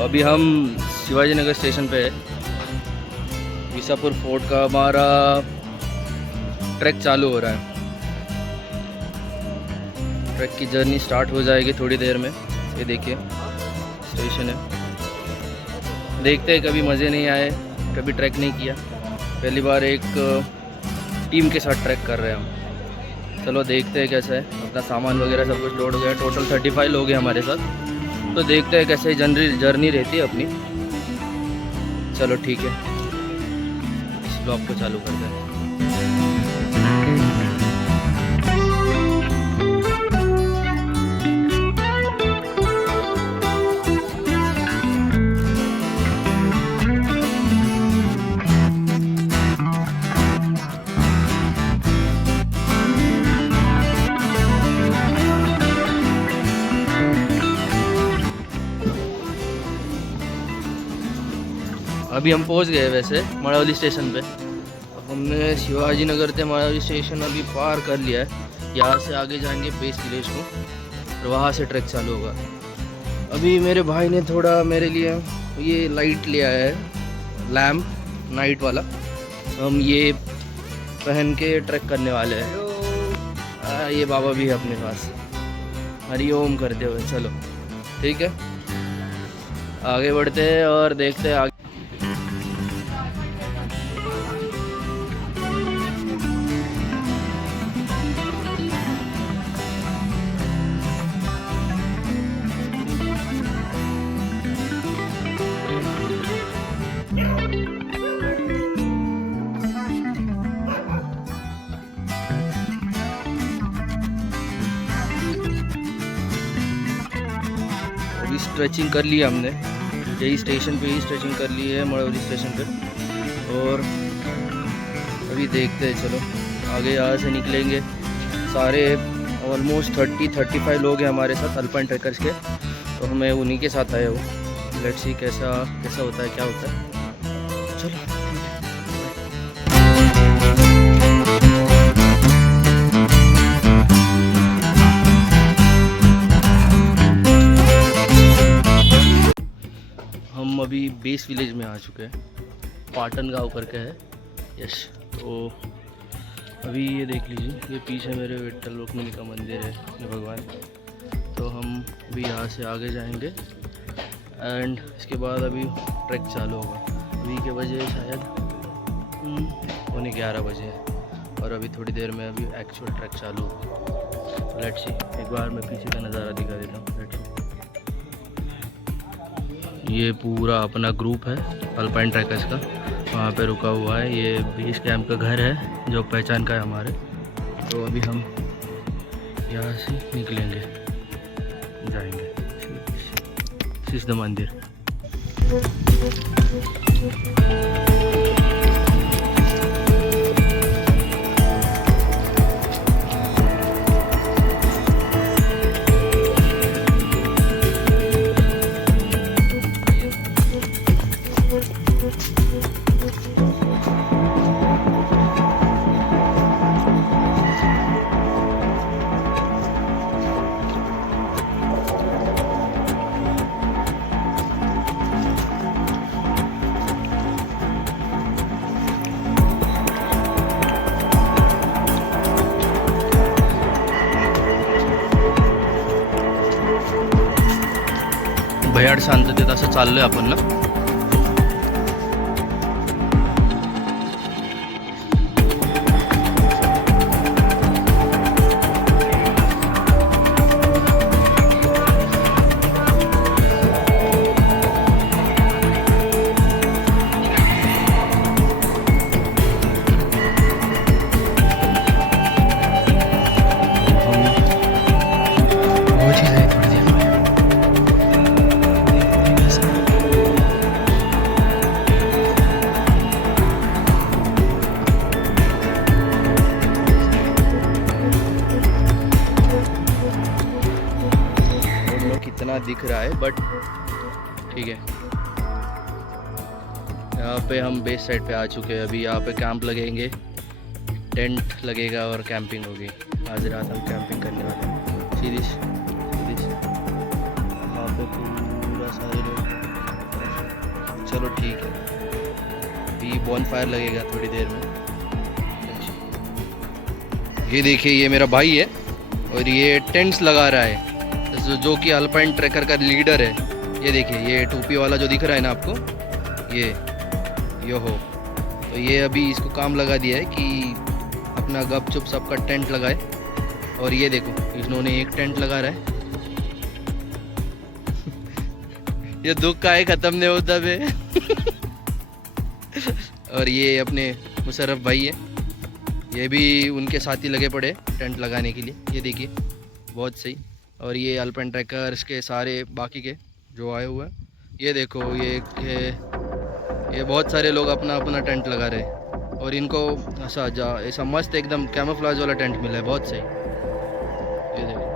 अभी हम शिवाजी नगर स्टेशन पे है। विसापुर फोर्ट का हमारा ट्रैक चालू हो रहा है। ट्रैक की जर्नी स्टार्ट हो जाएगी थोड़ी देर में। ये देखिए स्टेशन है। देखते हैं, कभी मज़े नहीं आए, कभी ट्रैक नहीं किया, पहली बार एक टीम के साथ ट्रैक कर रहे हैं हम। चलो देखते हैं कैसा है। अपना सामान वगैरह सब कुछ लोड हो गया। टोटल 35 लोग हैं हमारे साथ। तो देखते हैं कैसे जर्नी रहती है अपनी। चलो ठीक है, इस ब्लॉग को चालू करते हैं। अभी हम पहुंच गए वैसे मड़ौली स्टेशन पे। अब हमने शिवाजी नगर से मड़ौली स्टेशन अभी पार कर लिया है। यहाँ से आगे जाएंगे बेस विलेज को और वहाँ से ट्रैक चालू होगा। अभी मेरे भाई ने थोड़ा मेरे लिए ये लाइट ले आया है, लैम्प नाइट वाला। हम ये पहन के ट्रैक करने वाले हैं। ये बाबा भी है अपने पास, हरिओम करते हुए। चलो ठीक है, आगे बढ़ते हैं और देखते हैं आगे। अभी स्ट्रेचिंग कर ली हमने, यही स्टेशन पे ही स्ट्रेचिंग कर ली है, मड़ौली स्टेशन पे। और अभी देखते हैं, चलो आगे यहाँ से निकलेंगे। सारे ऑलमोस्ट 30-35 लोग हैं हमारे साथ अल्पाइन ट्रैकर्स के। तो हमें उन्हीं के साथ आया हूँ। लेट्स सी कैसा होता है, क्या होता है। चलो हम अभी बेस विलेज में आ चुके हैं। पाटन गांव करके है। यस, तो अभी ये देख लीजिए, ये पीछे मेरे विट्ठल रुक्मिणी का मंदिर है, ये भगवान। तो हम अभी यहाँ से आगे जाएंगे एंड इसके बाद अभी ट्रैक चालू होगा। अभी के बजे शायद 11 बजे है और अभी थोड़ी देर में अभी एक्चुअल ट्रैक चालू होगा। लेट्स सी, एक बार मैं पीछे का नज़ारा दिखा देता हूँ। लेट्स सी, ये पूरा अपना ग्रुप है अल्पाइन ट्रैकर्स का, वहाँ पे रुका हुआ है। ये बेस कैंप का घर है जो पहचान का है हमारे। तो अभी हम यहाँ से निकलेंगे, जाएंगे सिद्ध मंदिर। भयाड शांततेत असं चाललोय आपण ना। दिख रहा है बट ठीक है। यहाँ पे हम बेस साइड पे आ चुके हैं। अभी यहाँ पे कैंप लगेंगे, टेंट लगेगा और कैंपिंग होगी। आज रात हम कैंपिंग करने वाले हैं। सीधी यहाँ पे पूरा सारे लोग चलो ठीक है, अभी बॉनफायर लगेगा थोड़ी देर में। ये देखिए ये मेरा भाई है और ये टेंट्स लगा रहा है, जो कि अल्पाइन ट्रैकर का लीडर है। ये देखिए ये टोपी वाला जो दिख रहा है ना आपको, ये हो, तो ये अभी इसको काम लगा दिया है कि अपना गपचुप सबका टेंट लगाए। और ये देखो इन्होंने एक टेंट लगा रहा है। ये दुख का है ख़त्म नहीं होता बे। और ये अपने मुशर्रफ भाई है, ये भी उनके साथ ही लगे पड़े टेंट लगाने के लिए। ये देखिए बहुत सही। और ये अल्पाइन ट्रैकर्स के सारे बाकी के जो आए हुए हैं, ये देखो ये बहुत सारे लोग अपना अपना टेंट लगा रहे हैं। और इनको ऐसा मस्त एकदम कैमोफ्लेज वाला टेंट मिला है, बहुत सही। ये देखो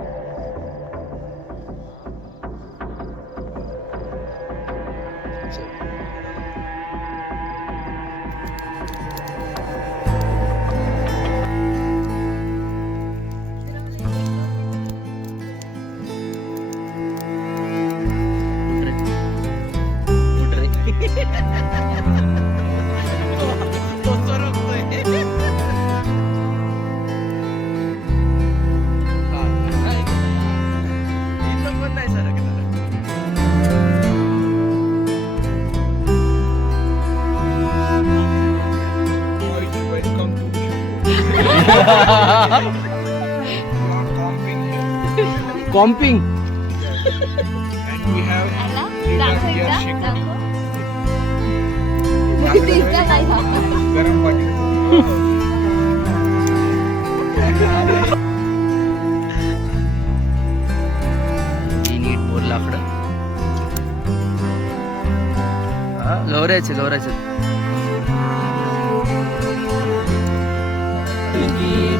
Comping. And we have beer shaker. Garam पाणी. We need more लाकडं. गौरायचं.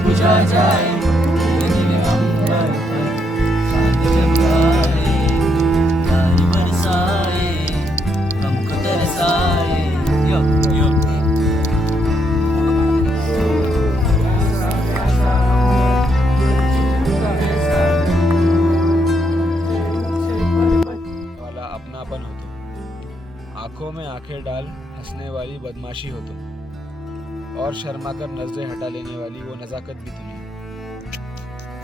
बुझा जाए वाला अपनापन हो तुम, आंखों में आंखें डाल हंसने वाली बदमाशी हो तुम, और शर्मा कर नजरें हटा लेने वाली वो नजाकत भी तुम्हें।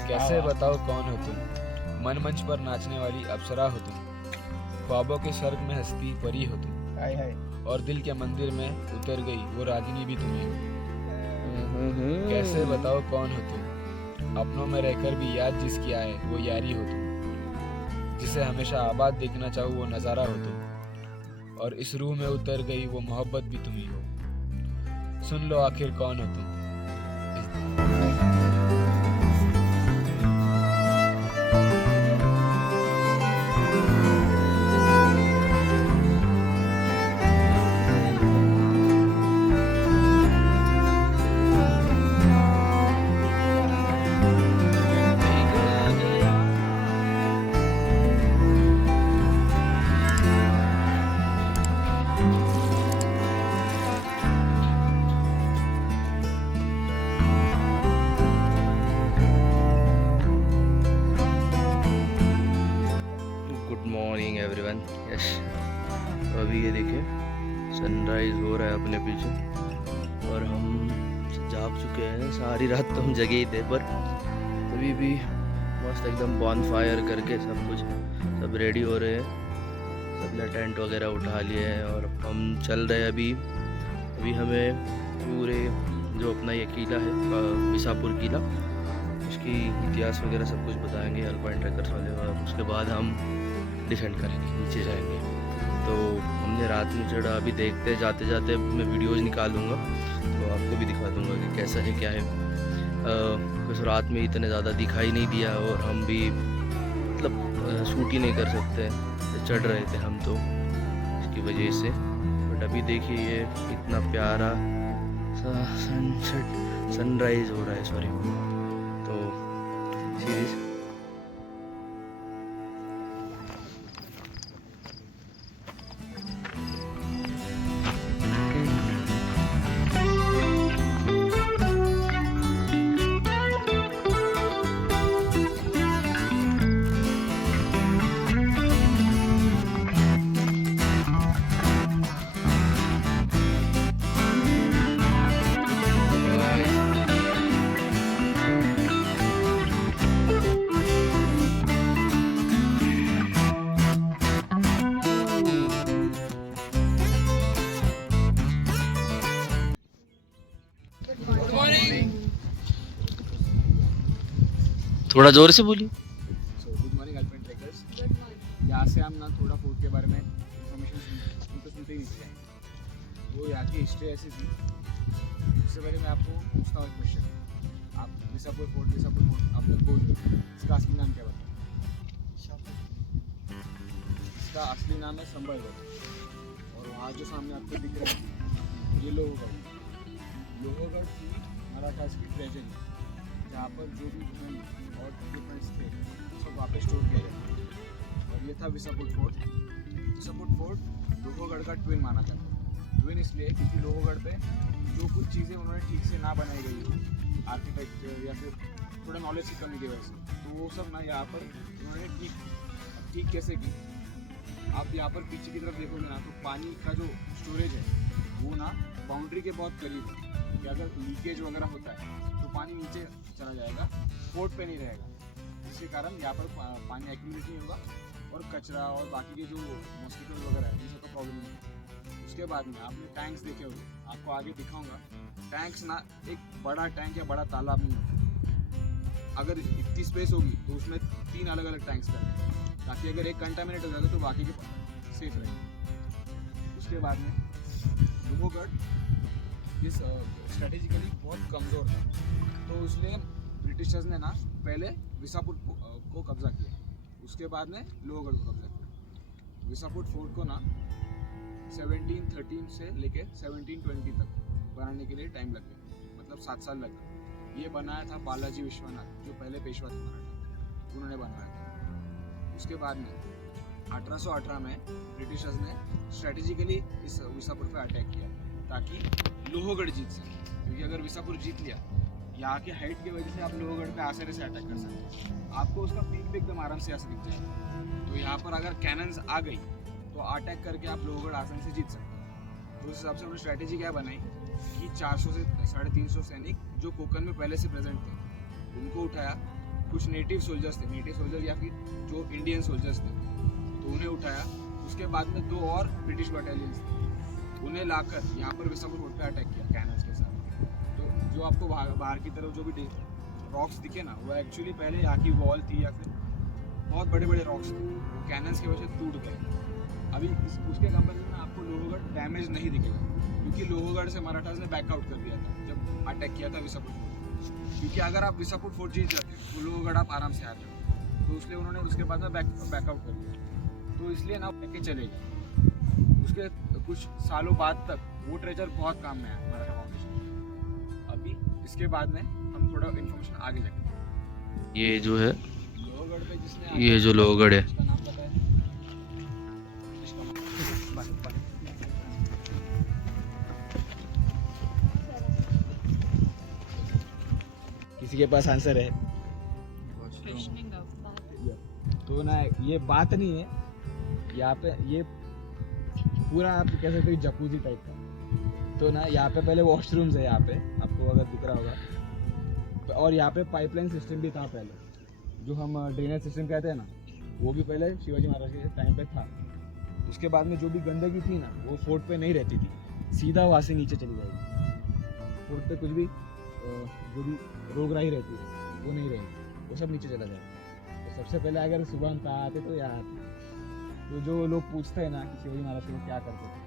कैसे बताओ कौन हो तुम, मन मंच पर नाचने वाली अप्सरा हो तुम, ख्वाबों के स्वर्ग में हंसती परी हो तुम, और दिल के मंदिर में उतर गई वो रागिनी भी तुम्हें। कैसे बताओ कौन हो तुम, अपनों में रहकर भी याद जिसकी आए वो यारी हो तुम, जिसे हमेशा आबाद देखना चाहूँ वो नज़ारा हो तुम, और इस रूह में उतर गई वो मोहब्बत भी तुम्ही हो। सुन लो आखिर कौन हो तुम। Everyone, yes. तो अभी ये देखिए सनराइज़ हो रहा है अपने पीछे और हम जाग चुके हैं। सारी रात तो हम जगे ही थे, पर अभी भी मस्त एकदम बॉनफायर करके सब रेडी हो रहे हैं। सबने टेंट वगैरह उठा लिए हैं और हम चल रहे हैं अभी हमें पूरे जो अपना ये किला है विसापुर किला, उसकी इतिहास वगैरह सब कुछ बताएंगे अल्पाइन ट्रैकर्स वाले, और उसके बाद हम डिसेंड करेंगे, नीचे जाएंगे। तो हमने रात में चढ़ा, अभी देखते जाते जाते मैं वीडियोज़ निकालूंगा तो आपको भी दिखा दूंगा कि कैसा है क्या है। कुछ रात में इतने ज़्यादा दिखाई नहीं दिया और हम भी मतलब शूट ही नहीं कर सकते, चढ़ रहे थे हम तो इसकी वजह से। बट अभी देखिए ये इतना प्यारा सनराइज़ हो रहा है, सॉरी, तो सीरीज थोड़ा जोर से बोलिए। So good morning alpine trekkers. यहाँ से हम ना थोड़ा फोर्ट के बारे में इन्फॉर्मेशन सुनते ही निकले हैं। वो यहाँ की हिस्ट्री ऐसी थी। उससे पहले मैं आपको पूछता हूँ एक क्वेश्चन। आप विसापुर फोर्ट आप लोग बोल दो, इसका असली नाम क्या बताओ? इसका असली नाम है संबलगढ़। और वहाँ जो सामने आपको दिख रहा है ये लोहगढ़। लोहगढ़ थी मराठास की ट्रेजरी, जहाँ पर जो भी धन और इक्विपमेंट्स थे सब वहाँ पे स्टोर किया गया। और ये था विसापुर फोर्ट। विसापुर फोर्ट लोहगढ़ का ट्विन माना जाता है। ट्विन इसलिए क्योंकि लोहगढ़ पे जो कुछ चीज़ें उन्होंने ठीक से ना बनाई गई हो, आर्किटेक्चर या फिर थोड़ा नॉलेज की कमी की वजह से, तो वो सब ना यहाँ पर उन्होंने ठीक कैसे की। आप यहाँ पर पीछे की तरफ देखोगे ना तो पानी का जो स्टोरेज है वो ना बाउंड्री के बहुत करीब है कि अगर लीकेज वगैरह होता है तो पानी नीचे चला जाएगा, फोर्ट पे नहीं रहेगा। जिसके कारण यहाँ पर पानी एक्यूमुलेट नहीं होगा और कचरा और बाकी के जो मॉस्किटोज वगैरह है इन सबका प्रॉब्लम नहीं है। उसके बाद में आपने टैंक्स देखे होंगे, आपको आगे दिखाऊंगा। टैंक्स ना एक बड़ा टैंक या बड़ा तालाब नहीं होता। अगर इतनी स्पेस होगी तो उसमें 3 अलग अलग टैंक्स करते हैं ताकि अगर एक कंटामिनेट हो जाए तो बाकी के सेफ रहेंगे। उसके बाद में लोहगढ़ इस स्ट्रेटेजिकली बहुत कमज़ोर था, तो इसलिए ब्रिटिशर्स ने ना पहले विसापुर को कब्जा किया, उसके बाद में लोहगढ़ को कब्जा किया। विसापुर फोर्ट को ना 1713 से लेके 1720 तक बनाने के लिए टाइम लग गया, मतलब 7 साल लग गए। ये बनाया था बालाजी विश्वनाथ, जो पहले पेशवा थे मराठा, उन्होंने बनाया था। उसके बाद में 1818 में ब्रिटिशर्स ने स्ट्रेटेजिकली इस विसापुर पे अटैक किया ताकि लोहगढ़ जीत सके, क्योंकि अगर विसापुर जीत लिया यहाँ के हाइट की वजह से आप लोहगढ़ पे आसानी से अटैक कर सकते हैं। आपको उसका पीक भी एकदम आराम से ऐसे दिख जाएगा। तो यहाँ पर अगर कैनन्स आ गई तो अटैक करके आप लोहगढ़ आसानी से जीत सकते हैं। तो उस हिसाब से हमने स्ट्रैटेजी क्या बनाई कि 400 से 350 सैनिक जो कोकन में पहले से प्रेजेंट थे उनको उठाया। कुछ नेटिव सोल्जर्स या फिर जो इंडियन सोल्जर्स थे तो उन्हें उठाया। उसके बाद में 2 और ब्रिटिश बटालियंस थे, उन्हें लाकर यहाँ पर विसापुर फोर्ट पे अटैक किया कैनन्स के साथ। तो जो आपको बाहर की तरफ जो भी रॉक्स दिखे ना वो एक्चुअली पहले यहाँ की वॉल थी या फिर बहुत बड़े बड़े रॉक्स थे, वो कैनन्स की वजह से टूट गए। अभी उसके कंपेरिजन में आपको लोहगढ़ डैमेज नहीं दिखेगा, क्योंकि लोहगढ़ से मराठास ने बैकआउट कर दिया था जब अटैक किया था विसापुर फोर्ट। क्योंकि अगर आप विसापुर फोर्ट जीत जाते तो लोहगढ़ आप आराम से आ जाते, तो इसलिए उन्होंने उसके बाद में बैकआउट कर दिया। तो इसलिए ना लेके चले गए। उसके कुछ सालों बाद तक वो ट्रेजर बहुत काम में आया मराठा फाउंडेशन। अभी इसके बाद में हम थोड़ा इन्फॉर्मेशन आगे जाएंगे। ये जो है लोहगढ़ पे जिसने ये जो लोहगढ़ है उसका नाम पता है? किसी के पास आंसर है? तो ना ये बात नहीं है, यहाँ पे ये पूरा आप कह सकते हो जकूजी टाइप का। तो ना यहाँ पे पहले वॉशरूम्स है, यहाँ पे आपको अगर दिख रहा होगा। और यहाँ पे पाइपलाइन सिस्टम भी था पहले, जो हम ड्रेनेज सिस्टम कहते हैं ना, वो भी पहले शिवाजी महाराज के टाइम पे था। उसके बाद में जो भी गंदगी थी ना वो फोर्ट पे नहीं रहती थी, सीधा वहाँ से नीचे चली जाएगी। फोर्ट पे कुछ भी जो भी रोगराई रहती है वो नहीं रहेगी, वो सब नीचे चला जाएगा। तो सबसे पहले अगर सुबह हम कहाँ आते तो यहाँ आते। तो जो लोग पूछते हैं ना कि शिवाजी महाराज के लोग क्या करते थे,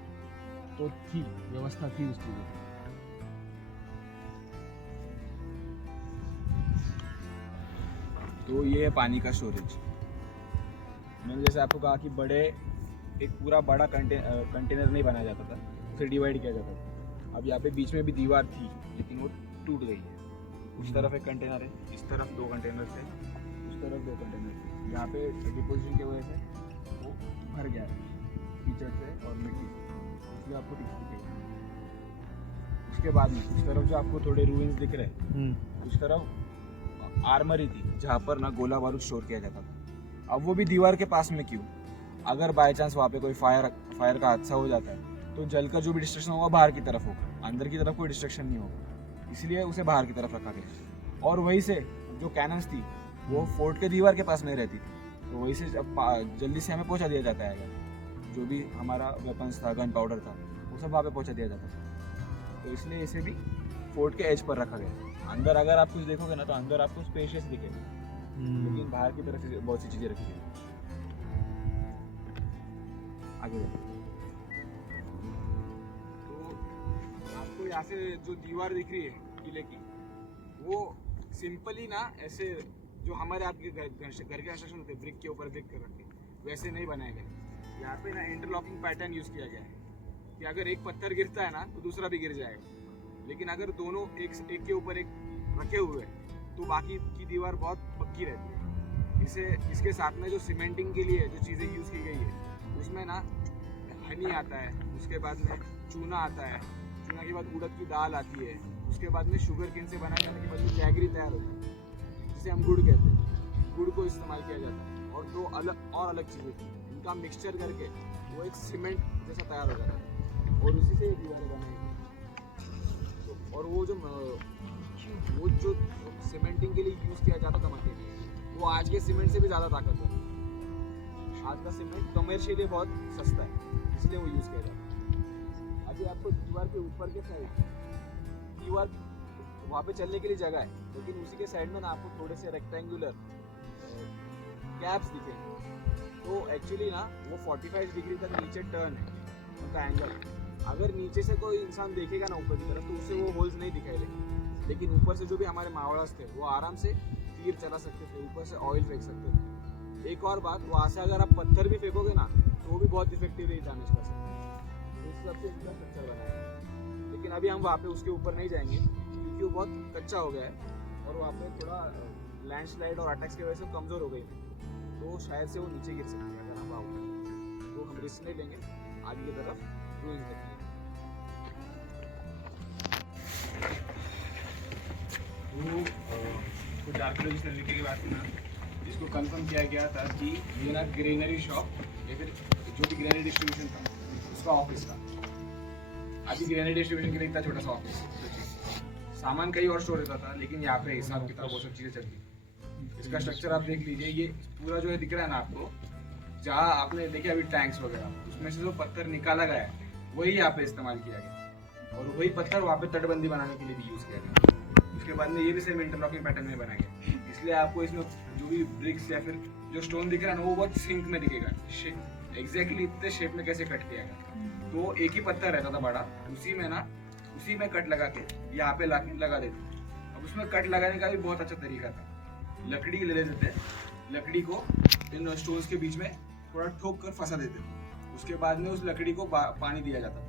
तो थी व्यवस्था थी उस चीज़ की। तो ये है पानी का स्टोरेज। मैंने जैसे आपको कहा कि एक पूरा बड़ा कंटेनर नहीं बनाया जाता था, उसे डिवाइड किया जाता था। अब यहाँ पे बीच में भी दीवार थी लेकिन वो टूट गई है। उस तरफ एक कंटेनर है, इस तरफ 2 कंटेनर थे, उस तरफ 2 कंटेनर थे। यहाँ पे डिपोजिशन की वजह से वो भर गया है कीचड़ से और मिट्टी से, इसलिए आपको दिखेगा। उसके बाद में उस तरफ जो आपको थोड़े रूइंस दिख रहे हैं, उस तरफ आर्मरी थी जहाँ पर ना गोला बारूद स्टोर किया जाता था। अब वो भी दीवार के पास में क्यों? अगर बाय चांस वहाँ पे कोई फायर का हादसा हो जाता है तो जल का जो भी डिस्ट्रक्शन होगा बाहर की तरफ होगा, अंदर की तरफ कोई डिस्ट्रक्शन नहीं होगा, इसलिए उसे बाहर की तरफ रखा गया। और वहीं से जो कैनन्स थी वो फोर्ट के दीवार के पास नहीं रहती थी, तो वहीं से जल्दी से हमें पहुँचा दिया जाता है। जो भी हमारा वेपन्स था, गन पाउडर था, वो सब वहाँ पे पहुँचा दिया जाता था। तो इसलिए इसे भी फोर्ट के एज पर रखा गया। अंदर अगर आप कुछ देखोगे ना तो अंदर आपको स्पेशियस दिखेगा, लेकिन बाहर की तरफ से बहुत सी चीजें रखी गई। आगे तो आपको यहाँ से जो दीवार दिख रही है किले की, वो सिंपली ना ऐसे जो हमारे आपके घर के कंस्ट्रक्शन होते हैं ब्रिक के ऊपर ब्रिक कर रखे, वैसे नहीं बनाए गए। यहाँ पे ना इंटरलॉकिंग पैटर्न यूज़ किया गया है कि अगर एक पत्थर गिरता है ना तो दूसरा भी गिर जाएगा, लेकिन अगर दोनों एक के ऊपर एक रखे हुए हैं तो बाकी की दीवार बहुत पक्की रहती है। इसके साथ में जो सीमेंटिंग के लिए जो चीज़ें यूज़ की गई है उसमें ना हनी आता है, उसके बाद में चूना आता है, चूना के बाद उड़द की दाल आती है, उसके बाद में शुगर केन से बनाए जाने के बाद में जैगरी तैयार होता है जिसे हम गुड़ कहते हैं। गुड़ को इस्तेमाल किया जाता है और दो अलग चीज़ें थी, इनका मिक्सचर करके वो एक सीमेंट जैसा तैयार हो जाता है और उसी से दीवारें बनाई। तो और वो जो सीमेंटिंग के लिए यूज़ किया जाता था मटेरियल, वो आज के सीमेंट से भी ज़्यादा ताकतवर है। आज का सीमेंट कमर्शियली बहुत सस्ता है, इसलिए वो यूज़ किया जाता है। अभी आपको दीवार के ऊपर के साइड दीवार वहाँ पे चलने के लिए जगह है, लेकिन उसी के साइड में ना आपको थोड़े से रेक्टेंगुलर गैप्स दिखेंगे। तो एक्चुअली ना वो 45 डिग्री तक नीचे टर्न है उनका एंगल। अगर नीचे से कोई इंसान देखेगा ना ऊपर की तरफ तो उसे वो होल्स नहीं दिखाई देंगे, लेकिन ऊपर से जो भी हमारे मावड़ास थे वो आराम से तीर चला सकते थे, ऊपर से ऑयल फेंक सकते थे। एक और बात, वहाँ से अगर आप पत्थर भी फेंकोगे ना तो वो भी बहुत इफेक्टिवली डैमेज कर सकते हैं। इस सबसे इनका स्ट्रक्चर बनाया है, लेकिन अभी हम वहाँ पे उसके ऊपर नहीं जाएंगे क्योंकि वो बहुत कच्चा हो गया है और वहाँ पे थोड़ा लैंडस्लाइड और अटैक्स की वजह से कमज़ोर हो गई है, तो शायद से वो नीचे गिर सकती है। अगर हम आओ तो हम रिस्क नहीं लेंगे, आगे की तरफ रूइंस देखेंगे। कुछ आर्कियोलॉजिस्ट ने लिखे की बात ना, जिसको कंफर्म किया गया था कि ये ना ग्रेनरी शॉप या फिर जो भी ग्रेनरी डिस्ट्रीब्यूशन था उसका ऑफिस था। अभी ग्रेनरी डिस्ट्रीब्यूशन के लिए इतना छोटा सा ऑफिस, सामान कहीं और स्टोर रहता था, लेकिन यहाँ पे हिसाब किताब वो सब चीज़ें चलती। इसका स्ट्रक्चर आप देख लीजिए, ये पूरा जो है दिख रहा है ना आपको, जहाँ आपने देखे अभी टैंक्स वगैरह, उसमें से जो पत्थर निकाला गया है वही यहाँ पे इस्तेमाल किया गया और वही पत्थर वहाँ पे तटबंदी बनाने के लिए भी यूज़ किया गया। उसके बाद में ये भी सेम इंटरलॉकिंग पैटर्न में बनाया गया, इसलिए आपको इसमें जो भी ब्रिक्स या फिर जो स्टोन दिख रहा है ना वो बहुत सिंक में दिखेगा, एग्जैक्टली इतने शेप में कैसे कट किया गया। तो एक ही पत्थर रहता था बड़ा, उसी में कट लगा के यहाँ पे लाके लगा देते। अब उसमें कट लगाने का भी बहुत अच्छा तरीका था, लकड़ी ले लेते थे, लकड़ी को इन स्टोन्स के बीच में थोड़ा ठोक कर फंसा देते थे। उसके बाद में उस लकड़ी को पानी दिया जाता था।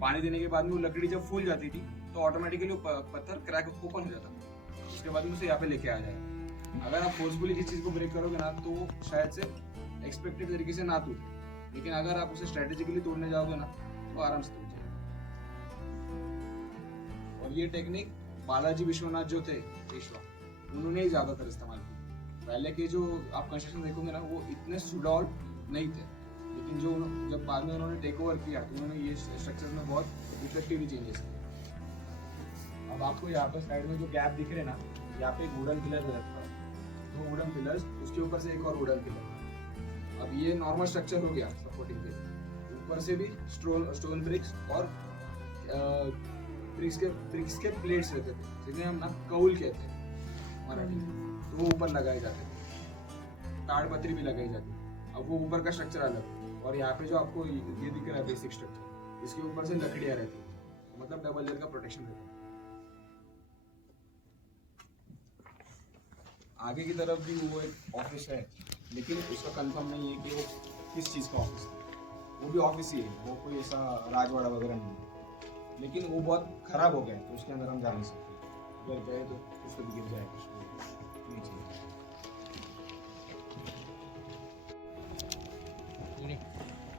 पानी देने के बाद में वो लकड़ी जब फूल जाती थी तो ऑटोमेटिकली पत्थर क्रैक ओपन हो जाता था। उसके बाद में उसे यहाँ पे लेके आ जाएगा। अगर आप फोर्सफुली किसी चीज़ को ब्रेक करोगे ना तो शायद से एक्सपेक्टेड तरीके से ना टूटे, लेकिन अगर आप उसे स्ट्रेटेजिकली तोड़ने जाओगे ना तो आराम से टूट जाएगा। और ये टेक्निक बालाजी विश्वनाथ जो थे पेशवा, उन्होंने ही ज़्यादातर इस्तेमाल की। पहले के जो आप कंस्ट्रक्शन देखोगे ना वो इतने सुडौल नहीं थे, लेकिन जब बाद में उन्होंने टेक ओवर किया तो उन्होंने ये स्ट्रक्चर में बहुत इफेक्टिवली चेंजेस किए। अब आपको यहाँ पर साइड में जो गैप दिख रहे हैं ना, यहाँ पे एक वुडन पिलर रहता है, दो वुडन पिलर्स, उसके ऊपर से एक और वुडन पिलर। अब ये नॉर्मल स्ट्रक्चर हो गया सपोर्टिंग पे, ऊपर से भी स्टोन ब्रिक्स और ब्रिक्स के प्लेट्स रहते थे, जिन्हें हम ना कौल कहते हैं मराठी में, तो वो ऊपर लगाए जाते थे। ताड़पत्री भी लगाई जाती है। अब वो ऊपर का स्ट्रक्चर अलग, और यहाँ पे जो आपको ये दिख रहा है बेसिक स्ट्रक्चर, इसके ऊपर से लकड़ियाँ रहती है, मतलब डबल लेयर का प्रोटेक्शन रहता है। आगे की तरफ भी वो एक ऑफिस है, लेकिन उसका कंफर्म नहीं है कि वो किस चीज़ का ऑफिस है। वो भी ऑफिस ही है, वो कोई ऐसा राजवाड़ा वगैरह नहीं है, लेकिन वो बहुत खराब हो गया तो उसके अंदर हम जा नहीं सकते। अगर गए तो उसको भी गिर जाएगा नीचे।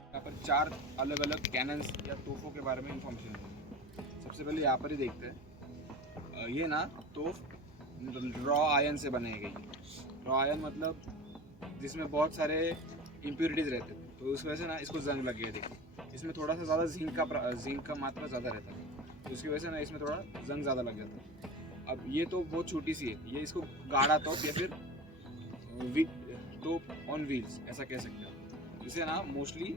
यहाँ पर 4 अलग अलग कैनन्स या तोपों के बारे में इंफॉर्मेशन है। सबसे पहले यहाँ पर ही देखते हैं, ये ना तोप रॉ आयन से बनाई गई है। रॉ आयन मतलब जिसमें बहुत सारे इम्प्योरिटीज़ रहते हैं, तो उस वजह से ना इसको जंग लग गया। देखिए इसमें थोड़ा सा ज़्यादा जिंक का मात्रा ज़्यादा रहता है, तो उसकी वजह से ना इसमें थोड़ा जंग ज़्यादा लग जाता है। अब ये तो बहुत छोटी सी है, ये इसको गाढ़ा तोप या फिर तोप ऑन व्हील्स ऐसा कह सकते हैं। इसे ना मोस्टली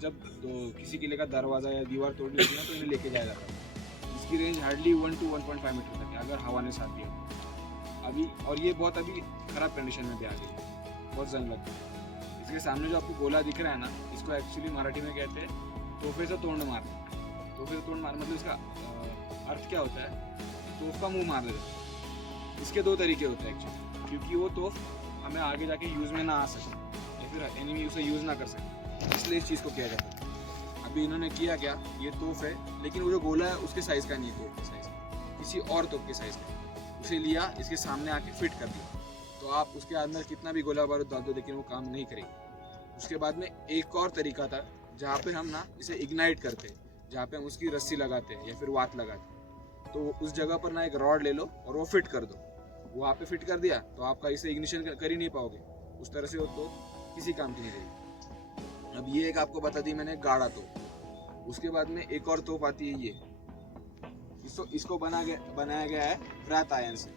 जब किसी किले का दरवाज़ा या दीवार तोड़नी होती है तो इन्हें लेके जाया जाता है। इसकी रेंज हार्डली 1 to 1.5 मीटर तक है अगर हवा ने साथ दिया। अभी, और ये बहुत अभी खराब कंडीशन में भी आ गई है, बहुत जंग लग गई। इसके सामने जो आपको गोला दिख रहा है ना, इसको एक्चुअली मराठी में कहते हैं तोहफे से तोड़ मार। तोहफे से तोड़ मार मतलब इसका अर्थ क्या होता है, तोफ का मुंह मार देता। इसके दो तरीके होते हैं एक्चुअली, क्योंकि वो तोफ हमें आगे जाके यूज़ में ना आ सके या फिर एनिमी उसे यूज़ ना कर सके, इसलिए इस चीज़ को किया जाता है। अभी इन्होंने किया क्या, ये तोफ है लेकिन वो जो गोला है उसके साइज़ का नहीं है, तोफ के साइज़ का, किसी और तोफ के साइज़ का, उसे लिया इसके सामने आके फिट कर दिया। तो आप उसके अंदर कितना भी गोला बारूद डाल दो लेकिन वो काम नहीं करेगी। उसके बाद में एक और तरीका था जहाँ पे हम ना इसे इग्नाइट करते, जहाँ पे हम उसकी रस्सी लगाते हैं या फिर वात लगाते हैं। तो उस जगह पर ना एक रॉड ले लो और वो फिट कर दो। वहाँ पे फिट कर दिया तो आपका इसे इग्निशन कर ही नहीं पाओगे, उस तरह से वो तो किसी काम की नहीं रहेगी। अब ये एक आपको बता दी मैंने गाढ़ा तोप। उसके बाद में एक और तोप आती है, ये इसको बनाया गया है व्राथ आयन से,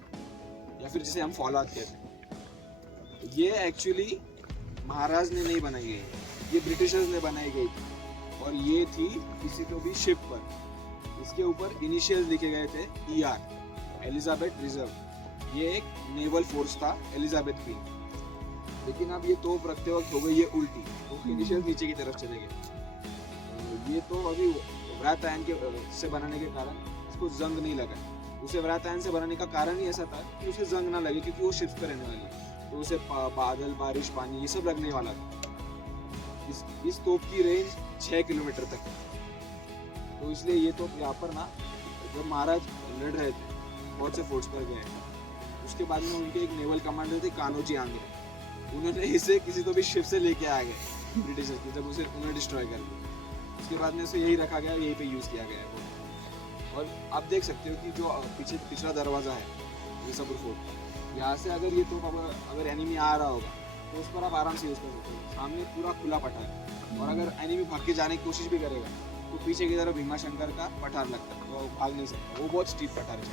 या फिर जिसे हम फॉलाद कहते हैं। ये एक्चुअली महाराज ने नहीं बनाई गई, ये ब्रिटिशर्स ने बनाई गई थी और ये थी किसी को भी शिप पर। इसके ऊपर इनिशियल्स लिखे गए थे ER, एलिजाबेथ रिजर्व। ये एक नेवल फोर्स था, एलिजाबेथ क्वीन। लेकिन अब ये तोप रखते वक्त हो गई ये उल्टी, तो इनिशियल नीचे की तरफ चले गए। ये तो अभी व्राथ आयन के से बनाने के कारण इसको जंग नहीं लगा। उसे व्राथ आयन से बनाने का कारण ही ऐसा था कि उसे जंग ना लगे, क्योंकि वो शिप्स पे रहने वाली है, तो उसे बादल, बारिश, पानी ये सब लगने वाला था। इस तोप की रेंज 6 किलोमीटर तक है। तो इसलिए ये तोप यहाँ पर ना, जब महाराज लड़ रहे थे बहुत से फोर्ट्स पर गए, उसके बाद में उनके एक नेवल कमांडर थे कान्होजी आंग्रे, उन्होंने इसे किसी तो भी शिप से लेके आ गए ब्रिटिशर्स के, जब उसे उन्हें डिस्ट्रॉय कर दिया। उसके बाद में उसे यही रखा गया, यहीं पे यूज़ किया गया है। और आप देख सकते हो कि जो पीछे पिछला दरवाज़ा है मिर्ज़ापुर फोर्ट, यहाँ से अगर ये तो अगर एनिमी आ रहा होगा तो उस पर आप आराम से यूज़ कर सकते हो। सामने पूरा खुला पठार है, और अगर एनिमी भाग के जाने की कोशिश भी करेगा तो पीछे की तरफ भीमाशंकर का पठार लगता है, तो भाग नहीं सकता, वो बहुत स्टीप पठार है,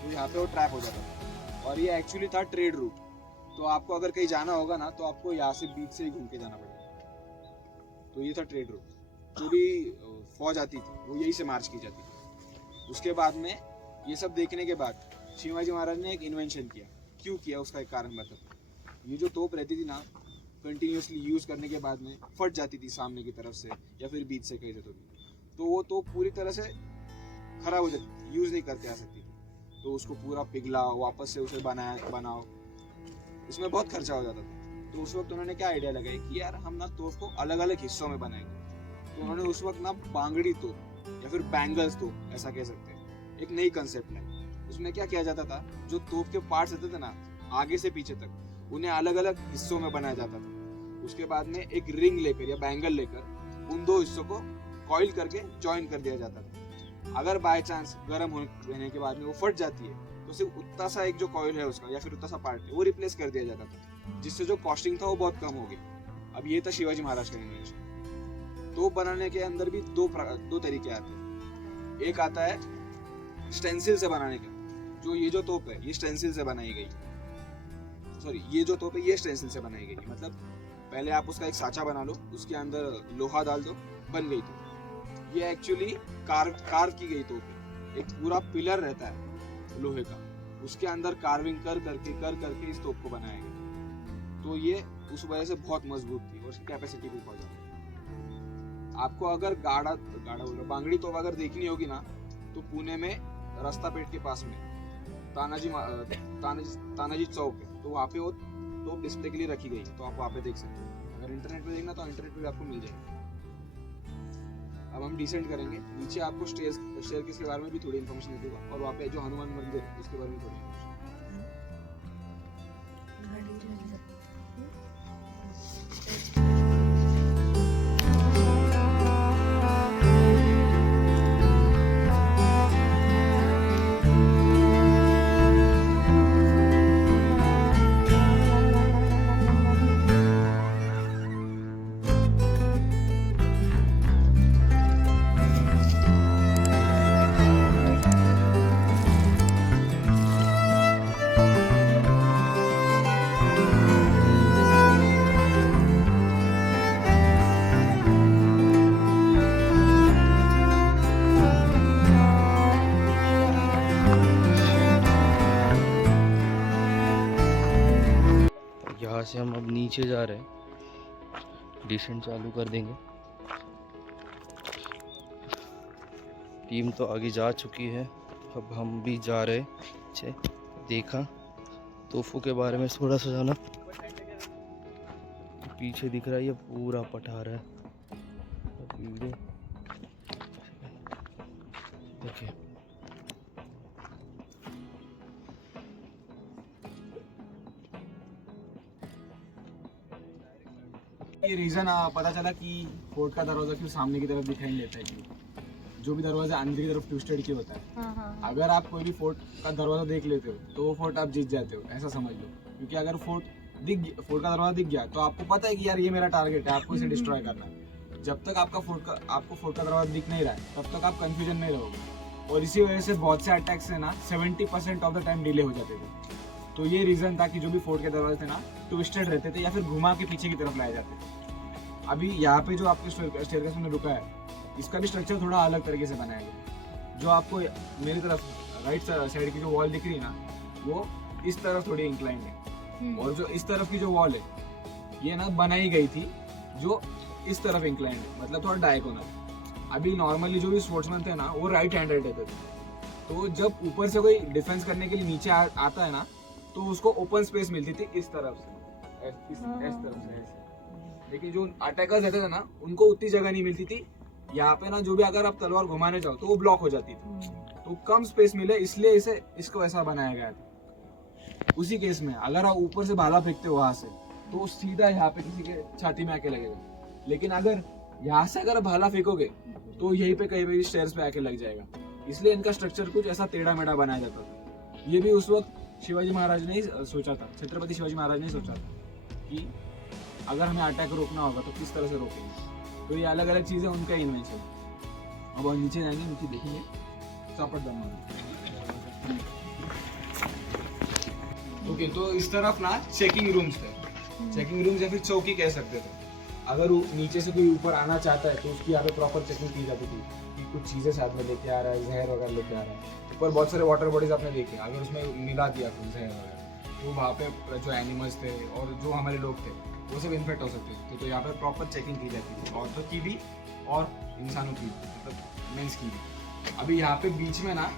तो यहाँ पे वो ट्रैप हो जाता है। और ये एक्चुअली था ट्रेड रूट, तो आपको अगर कहीं जाना होगा ना तो आपको यहाँ से बीच से ही घूम के जाना पड़ेगा। तो ये था ट्रेड रूट, जो भी फौज आती थी वो यही से मार्च की जाती थी। उसके बाद में ये सब देखने के बाद शिवाजी महाराज ने एक इन्वेंशन किया। क्यों किया उसका एक कारण बताता। ये जो तोप रहती थी ना, कंटिन्यूसली यूज़ करने के बाद में फट जाती थी सामने की तरफ से या फिर बीच से कहीं से, तो वो तोप पूरी तरह से खराब हो जाती थी, यूज़ नहीं करते आ सकती थी। तो उसको पूरा पिघलाओ, वापस से उसे बनाओ, इसमें बहुत खर्चा हो जाता था। तो उस वक्त उन्होंने क्या आइडिया लगाया कि यार हम ना तोप को अलग अलग हिस्सों में बनाएंगे। तो उन्होंने उस वक्त ना बांगड़ी तोप या फिर बैंगल्स तोप ऐसा कह सकते हैं, एक नई कंसेप्ट लाई। उसमें क्या किया जाता था, जो तोप के पार्ट्स रहते थे ना आगे से पीछे तक, उन्हें अलग अलग हिस्सों में बनाया जाता था। उसके बाद में एक रिंग लेकर या बैंगल लेकर उन दो हिस्सों को कॉइल करके जॉइन कर दिया जाता था। अगर बाय चांस गर्म होने के बाद में वो फट जाती है तो सिर्फ उतना सा एक जो कॉइल है उसका या फिर उतना सा पार्ट है वो रिप्लेस कर दिया जाता था, जिससे जो कॉस्टिंग था वो बहुत कम हो गई। अब ये था शिवाजी महाराज का इन्वेंशन। तोप बनाने के अंदर भी दो तरीके आते हैं। एक आता है स्टेंसिल से बनाने का, जो ये जो तोप है ये स्टेंसिल से बनाई गई, ये जो तोप है ये स्टेंसिल से बनाई गई। मतलब पहले आप उसका एक साँचा बना लो, उसके अंदर लोहा डाल दो, बन गई तोप। ये एक्चुअली कार्व की गई तोप है। एक पूरा पिलर रहता है लोहे का, उसके अंदर कार्विंग कर करके इस तोप को बनाया गया। तो ये उस वजह से बहुत मजबूत थी और उसकी कैपेसिटी भी बहुत ज़्यादा। आपको अगर गाड़ा बोल रहा बांगड़ी तोप अगर देखनी होगी ना, तो पुणे में रास्तापेट के पास में तानाजी चौक है, तो वहाँ पे वो तोप डिस्प्ले के लिए रखी गई, तो आप वहाँ पे देख सकते हो। अगर इंटरनेट पे देखना तो इंटरनेट पे भी आपको मिल जाएगा। अब हम डिसेंड करेंगे, नीचे आपको स्टेयरकेस के बारे में भी थोड़ी इन्फॉर्मेशन देगा, और वहाँ पे जो हनुमान मंदिर है उसके बारे में थोड़ी इन्फॉर्मेशन। यहाँ से हम अब नीचे जा रहे हैं, डिसेंट चालू कर देंगे। टीम तो आगे जा चुकी है, अब हम भी जा रहे हैं पीछे। देखा तोहफों के बारे में थोड़ा सा जाना। पीछे दिख रहा है ये पूरा पठार है। देखिए ये रीज़न पता चला कि फोर्ट का दरवाज़ा क्यों सामने की तरफ दिखाई नहीं देता है, क्यों जो भी दरवाज़ा अंदर की तरफ ट्विस्टेड क्यों होता है। अगर आप कोई भी फोर्ट का दरवाज़ा देख लेते हो तो वो फोर्ट आप जीत जाते हो, ऐसा समझ लो। क्योंकि अगर फोर्ट का दरवाज़ा दिख गया तो आपको पता है कि यार ये मेरा टारगेट है, आपको इसे डिस्ट्रॉय करना है। जब तक आपको फोर्ट का दरवाज़ा दिख नहीं रहा है तब तक आप कन्फ्यूजन में रहोगे। और इसी वजह से बहुत से अटैक्स है ना 70% ऑफ द टाइम डिले हो जाते थे। तो ये रीज़न था कि जो भी फोर्ट के दरवाजे थे ना ट्विस्टेड रहते थे या फिर घुमा के पीछे की तरफ लाए जाते थे। अभी यहाँ पे जो आपके स्टेयरकेस में रुका है, इसका भी स्ट्रक्चर थोड़ा अलग तरीके से बनाया गया। जो आपको मेरी तरफ राइट साइड की जो वॉल दिख रही है ना, वो इस तरफ थोड़ी इंक्लाइंड है। और जो इस तरफ की जो वॉल है ये ना बनाई गई थी जो इस तरफ इंक्लाइंड है, मतलब थोड़ा डायगोनल। अभी नॉर्मली जो भी स्पोर्ट्समैन थे ना वो राइट हैंडेड रहते थे। तो जब ऊपर से कोई डिफेंस करने के लिए नीचे आता है ना तो उसको ओपन स्पेस मिलती थी इस तरफ से, इस तरफ से। लेकिन जो अटैकर्स रहते थे ना उनको उतनी जगह नहीं मिलती थी। यहाँ पे ना जो भी अगर आप तलवार घुमाने जाओ तो वो ब्लॉक हो जाती थी, तो कम स्पेस मिले इसलिए इसको ऐसा बनाया गया था। उसी केस में अगर आप ऊपर से भाला फेंकते हो वहां से तो सीधा यहाँ पे किसी के छाती में आके लगेगा। लेकिन अगर यहाँ से अगर भाला फेंकोगे तो यहीं पे कहीं पे भी स्टेयर्स पे आके लग जाएगा। इसलिए इनका स्ट्रक्चर कुछ ऐसा टेढ़ा मेढ़ा बनाया जाता था। ये भी उस वक्त शिवाजी महाराज ने ही सोचा था, छत्रपति शिवाजी महाराज ने सोचा था कि अगर हमें अटैक रोकना होगा तो किस तरह से रोकेंगे। तो ये अलग अलग चीज़ें उनका इन्वेंशन। अब हम नीचे जाएंगे, नीचे देखेंगे चापड़दम। ओके, तो इस तरफ ना चेकिंग रूम्स थे। चेकिंग रूम्स या फिर चौकी कह सकते थे। अगर नीचे से कोई ऊपर आना चाहता है तो उसकी यहाँ पे प्रॉपर चेकिंग की जाती थी कि कुछ चीज़ें साथ में लेके आ रहा है, जहर वगैरह लेके आ रहा है। ऊपर बहुत सारे वाटर बॉडीज आपने देखे, अगर उसमें मिला दिया कुछ जहर वगैरह तो वहाँ पे जो एनिमल्स थे और जो हमारे लोग थे वो सब इन्फेक्ट हो सकते थे। तो यहाँ पे प्रॉपर चेकिंग की जाती थी, औरतों की भी और इंसानों की, मतलब मेंस की भी। अभी यहाँ पे बीच में ना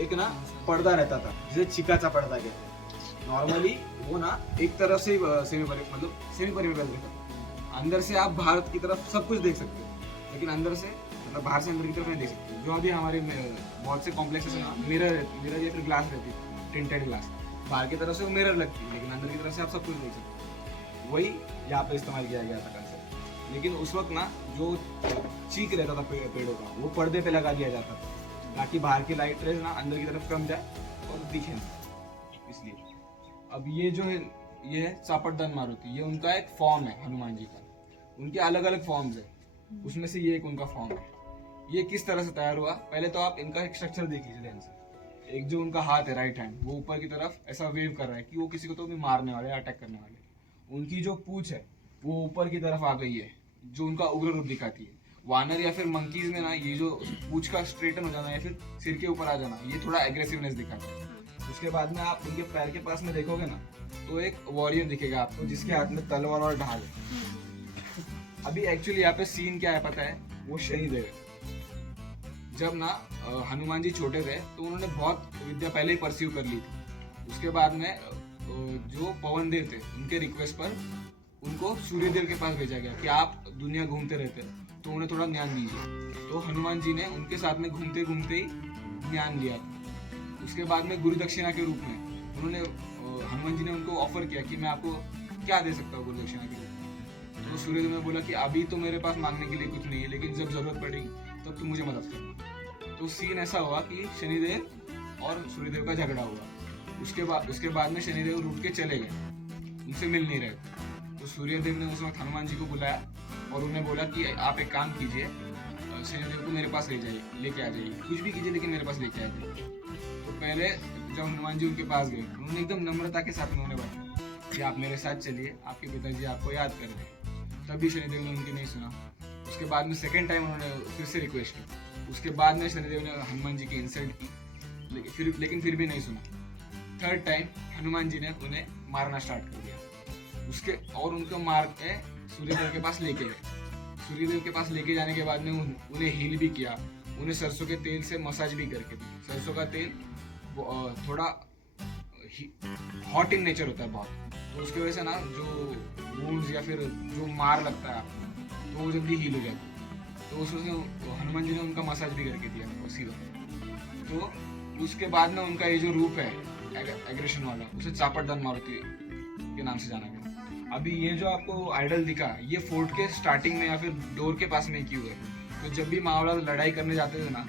एक ना पर्दा रहता था जिसे चिकाचा पर्दा कहते हैं। नॉर्मली वो ना एक तरफ से सेमी परिमेट्रिकल रहता। अंदर से आप बाहर की तरफ सब कुछ देख सकते हो, लेकिन अंदर से मतलब बाहर से अंदर की तरफ नहीं देख सकते। जो अभी हमारे बहुत से कॉम्प्लेक्सेस है ना मिरर या फिर ग्लास रहती है, टिंटेड ग्लास। बाहर की तरफ से वो मिरर लगती है लेकिन अंदर की तरफ से आप सब कुछ देख सकते हो। वही यहाँ पे इस्तेमाल किया गया था कंसेप्ट। लेकिन उस वक्त ना जो चीक रहता था पेड़ों का वो पर्दे पे लगा दिया जाता था ताकि बाहर की लाइट रेज ना अंदर की तरफ कम जाए और दिखे नहीं। इसलिए अब ये जो है ये है चापड़दन मारुति, ये उनका एक फॉर्म है हनुमान जी का। उनके अलग अलग फॉर्म्स है, उसमें से ये एक उनका फॉर्म है। ये किस तरह से तैयार हुआ, पहले तो आप इनका एक स्ट्रक्चर देख लीजिए ध्यान से। एक जो उनका हाथ है राइट हैंड, वो ऊपर की तरफ ऐसा वेव कर रहा है कि वो किसी को तो भी मारने वाले, अटैक करने वाले। उनकी जो पूंछ है वो ऊपर की तरफ आ गई है, जो उनका उग्र रूप दिखाती है। वानर या फिर मंकीज में ना ये जो पूंछ का स्ट्रेटन हो जाना या फिर सिर के ऊपर आ जाना, ये थोड़ा एग्रेसिवनेस दिखाता है। उसके बाद में आप उनके पैर के पास में देखोगे ना तो एक वॉरियर दिखेगा आपको जिसके हाथ में तलवार और ढाल है। अभी एक्चुअली यहाँ पे सीन क्या है पता है, वो शनिदेव है। जब ना हनुमान जी छोटे थे तो उन्होंने बहुत विद्या पहले ही परस्यू कर ली थी। उसके बाद में जो पवन देव थे उनके रिक्वेस्ट पर उनको सूर्यदेव के पास भेजा गया कि आप दुनिया घूमते रहते तो उन्हें थोड़ा ज्ञान दीजिए। तो हनुमान जी ने उनके साथ में घूमते घूमते ही ज्ञान लिया था। उसके बाद में गुरु दक्षिणा के रूप में उन्होंने हनुमान जी ने उनको ऑफर किया कि मैं आपको क्या दे सकता हूँ गुरु दक्षिणा के रूप में। तो सूर्यदेव ने बोला कि अभी तो मेरे पास मांगने के लिए कुछ नहीं है, लेकिन जब जरूरत पड़ेगी तब तो मुझे मदद करना। तो सीन ऐसा हुआ कि शनिदेव और सूर्यदेव का झगड़ा हुआ। उसके बाद में शनिदेव रूठ के चले गए, उनसे मिल नहीं रहे। तो सूर्यदेव ने उस वक्त हनुमान जी को बुलाया और उन्हें बोला कि आप एक काम कीजिए, शनिदेव को मेरे पास लेके आ जाइए, कुछ भी कीजिए लेकिन मेरे पास लेके आ जाइए। तो पहले जब हनुमान जी उनके पास गए, उन्होंने एकदम नम्रता के साथ उन्होंने बताया कि आप मेरे साथ चलिए, आपके पिताजी आपको याद कर रहे हैं। तभी शनिदेव ने उनकी नहीं सुना। उसके बाद में सेकंड टाइम उन्होंने फिर से रिक्वेस्ट की। उसके बाद में शनिदेव ने हनुमान जी की इंसल्ट की, लेकिन फिर भी नहीं सुना। थर्ड टाइम हनुमान जी ने उन्हें मारना स्टार्ट कर दिया। उसके और उनका मार्ग है सूर्यदेव के पास लेके गए। सूर्यदेव के पास लेके जाने के बाद में उन्हें हील भी किया, उन्हें सरसों के तेल से मसाज भी करके दी। सरसों का तेल थोड़ा हॉट इन नेचर होता है बहुत, तो उसकी वजह से ना जो वुंड्स या फिर जो मार लगता है आपको तो वो जल्दी हील हो जाती है। तो उसमें हनुमान जी ने उनका मसाज भी करके दिया सीधा। तो उसके बाद में उनका ये जो रूप है एग्रेशन वाला, उसे चापड़दान मारुति के नाम से जाना गया। अभी ये जो आपको आइडल दिखा, ये फोर्ट के स्टार्टिंग में या फिर डोर के पास में क्यों है? तो जब भी मावला लड़ाई करने जाते थे ना,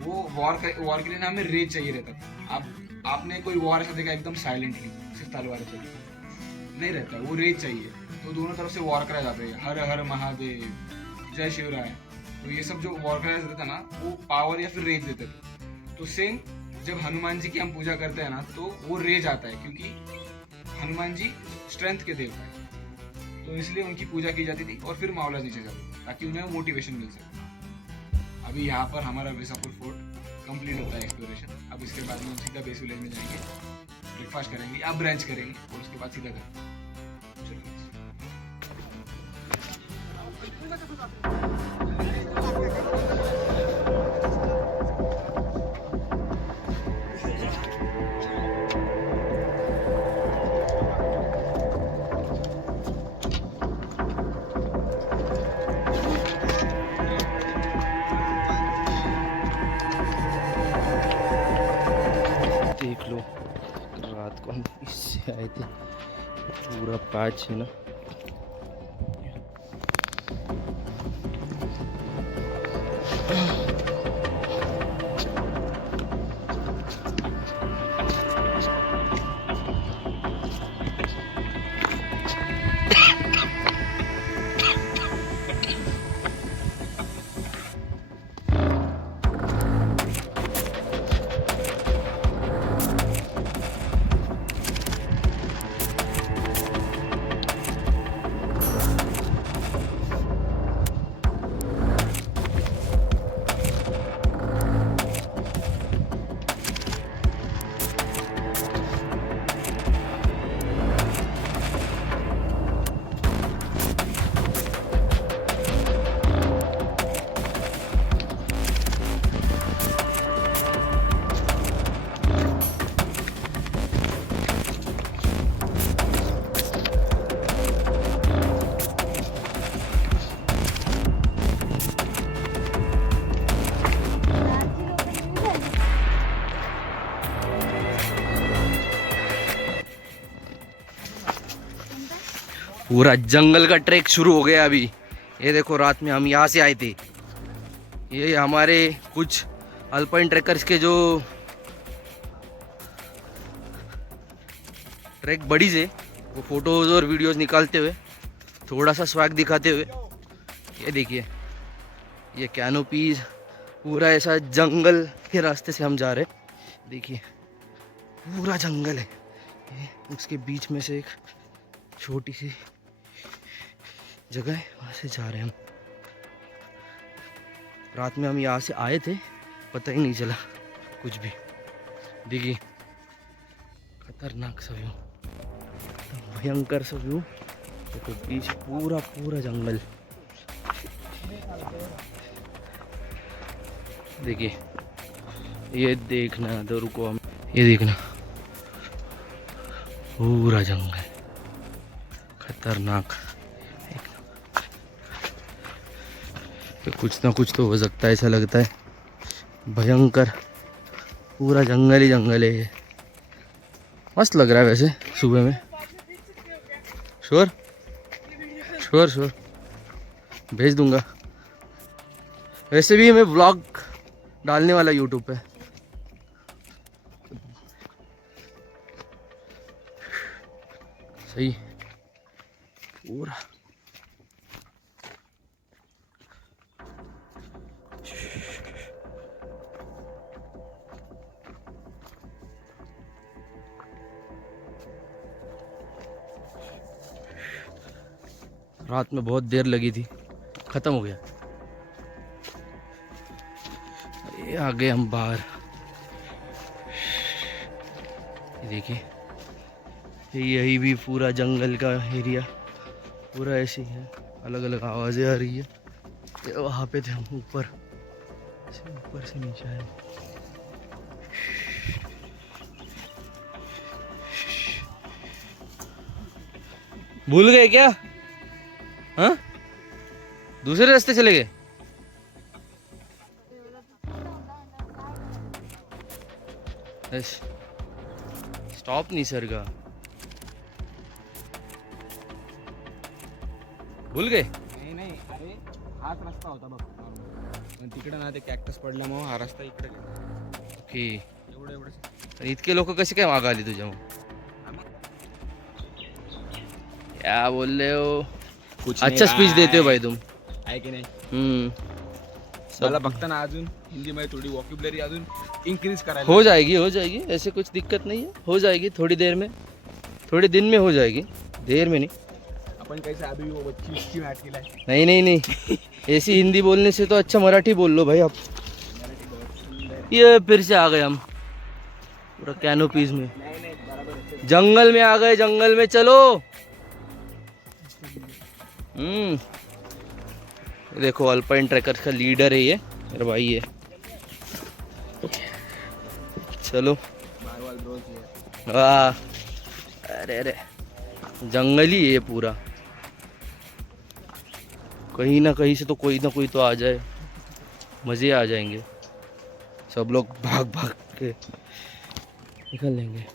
वो वॉर के लिए ना हमें रेज चाहिए रहता था। आपने कोई वॉर ऐसा देखा एकदम साइलेंटली सिर्फ तलवारें चली नहीं रहता, वो रेज चाहिए। तो दोनों तरफ से वॉर कराए जाते हैं, हर हर महादेव, जय शिवराय। तो ये सब जो वॉर कराया जाता था ना, वो पावर या फिर रेज देते थे। तो सेम जब हनुमान जी की हम पूजा करते हैं ना, तो वो रेज आता है, क्योंकि हनुमान जी स्ट्रेंथ के देवता है। तो इसलिए उनकी पूजा की जाती थी और फिर मावला नीचे जाते थे ताकि उन्हें मोटिवेशन मिल सके। अभी यहाँ पर हमारा वेसापुर फोर्ट कंप्लीट होता है एक्सप्लोरेशन। अब इसके बाद में हम सीधा बेस विलेज में जाएंगे, ब्रेकफास्ट करेंगे, अब ब्रंच करेंगे और उसके बाद सीधा घर। देख लो, रात को हम इससे आए थे, पूरा पैच है ना। पूरा जंगल का ट्रैक शुरू हो गया अभी। ये देखो, रात में हम यहाँ से आए थे। ये हमारे कुछ अल्पाइन ट्रैकर्स के जो ट्रैक बडीज है, वो फोटोज और वीडियोस निकालते हुए, थोड़ा सा स्वैग दिखाते हुए, ये देखिए, ये कैनोपीज, पूरा ऐसा जंगल के रास्ते से हम जा रहे हैं। देखिए पूरा जंगल है, उसके बीच में से एक छोटी सी जगह है, वहाँ से जा रहे हैं हम। रात में हम यहाँ से आए थे, पता ही नहीं चला कुछ भी। देखिए खतरनाक सा व्यू, भयंकर सा व्यू। तो बीच पूरा पूरा जंगल। देखिए, ये देखना, तो रुको हम, ये देखना पूरा जंगल, खतरनाक। तो कुछ ना कुछ तो हो सकता है, ऐसा लगता है, भयंकर। पूरा जंगल ही जंगल है ये। मस्त लग रहा है वैसे सुबह में। श्योर श्योर श्योर, भेज दूंगा। वैसे भी मैं व्लॉग डालने वाला यूट्यूब पे। सही पूरा रात में बहुत देर लगी थी, खत्म हो गया। ये आ गए हम बाहर। ये देखिए, यही भी पूरा जंगल का एरिया पूरा ऐसे ही है, अलग अलग आवाज़ें आ रही है। तो वहाँ पे थे हम ऊपर से नीचे आए। भूल गए क्या? हाँ, दूसरे रास्ते चले गए। स्टॉप निसर्गा, भूल गए? नाही अरे हाच रस्ता होता बघ, पण तिकडे ना ते कॅक्टस पडल्यामुळे हा रस्ता इकडे गेला. ओके, एवढं इतके लोक कसे काय मागे आली तुझ्या मग? क्या बोल रहे हो? कुछ अच्छा नहीं स्पीच देते हो भाई. भाई तुम. आहे की नाही? सब मला बघताना अजून हिंदीमध्ये थोडी वॉक्युबलरी अजून इन्क्रीज करायला हो जाएगी, ऐसे कुछ दिक्कत नहीं है, हो जाएगी थोड़ी देर में, थोड़े दिन में हो जाएगी, देर में नहीं. आपण कैसे अभी वो बच्ची मॅट केलाय. नहीं ऐसी हिंदी बोलने से तो अच्छा मराठी बोल लो भाई आप. ये फिर से आ गए हम पूरा कैनोपीज में, नाही बराबर है. जंगल में आ गए, जंगल में चलो. देखो अल्पाइन ट्रैकर का लीडर है ये मेरा भाई है. चलो मारवाल रोज है. वाह, अरे जंगल ही है ये पूरा, कहीं ना कहीं से तो कोई ना कोई तो आ जाए, मज़े आ जाएंगे. सब लोग भाग भाग के निकल लेंगे.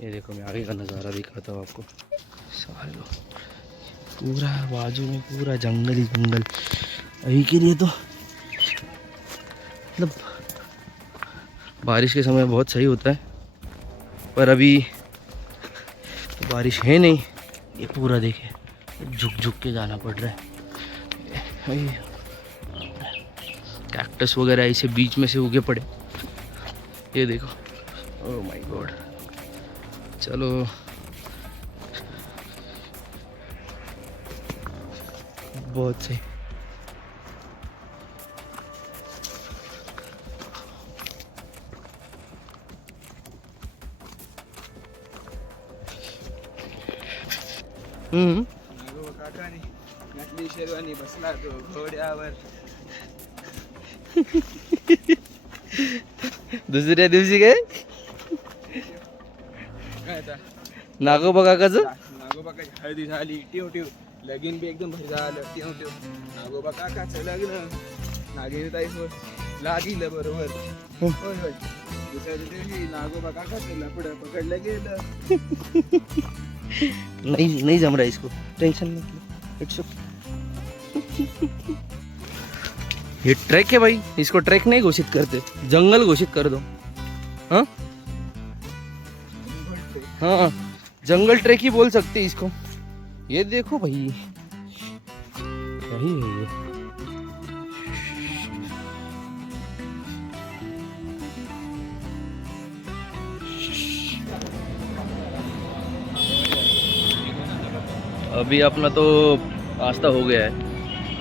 ये देखो मैं आगे का नज़ारा दिखाता हूँ आपको. सालों पूरा बाजू में पूरा जंगल ही जंगल. अभी के लिए तो मतलब बारिश के समय बहुत सही होता है, पर अभी तो बारिश है नहीं. ये पूरा देखे झुक के जाना पड़ रहा है. कैक्टस वगैरह ऐसे बीच में से उगे पड़े, ये देखो. Oh my God. चलो बहुत सही. नागोबा काकाने नकली शेरवानी बसला तो घोड्यावर. दुसऱ्या दिवशी काय काय आता नागोबा काकाचं नागोबा काकाची हळदी झाली, टिव लगीन बी एकदम भारी झालं. टिव नागोबा काकाचं लग्न नागिनताईसोबत लागिलं बरोबर. होय दुसऱ्या दिवशी नागोबा काकाचं लफडं पकडलं गेलं. नहीं जम रहा है इसको, टेंशन मत. इट्स ये ट्रैक है भाई, इसको ट्रैक नहीं घोषित करते, जंगल घोषित कर दो. हाँ हाँ, जंगल ट्रैक ही बोल सकते इसको. ये देखो भाई, यही है ये. अभी अपना तो नाश्ता हो गया है.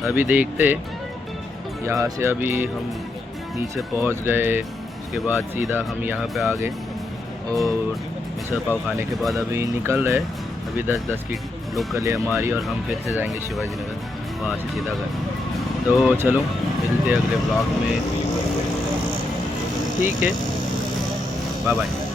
अभी देखते यहाँ से, अभी हम नीचे पहुँच गए, उसके बाद सीधा हम यहाँ पे आ गए और मिसल पाव खाने के बाद अभी निकल रहे. अभी 10-10 की लोकल है हमारी और हम फिर से जाएंगे शिवाजी नगर, वहाँ से सीधा घर. तो चलो मिलते हैं अगले ब्लॉग में. ठीक है, बाय बाय.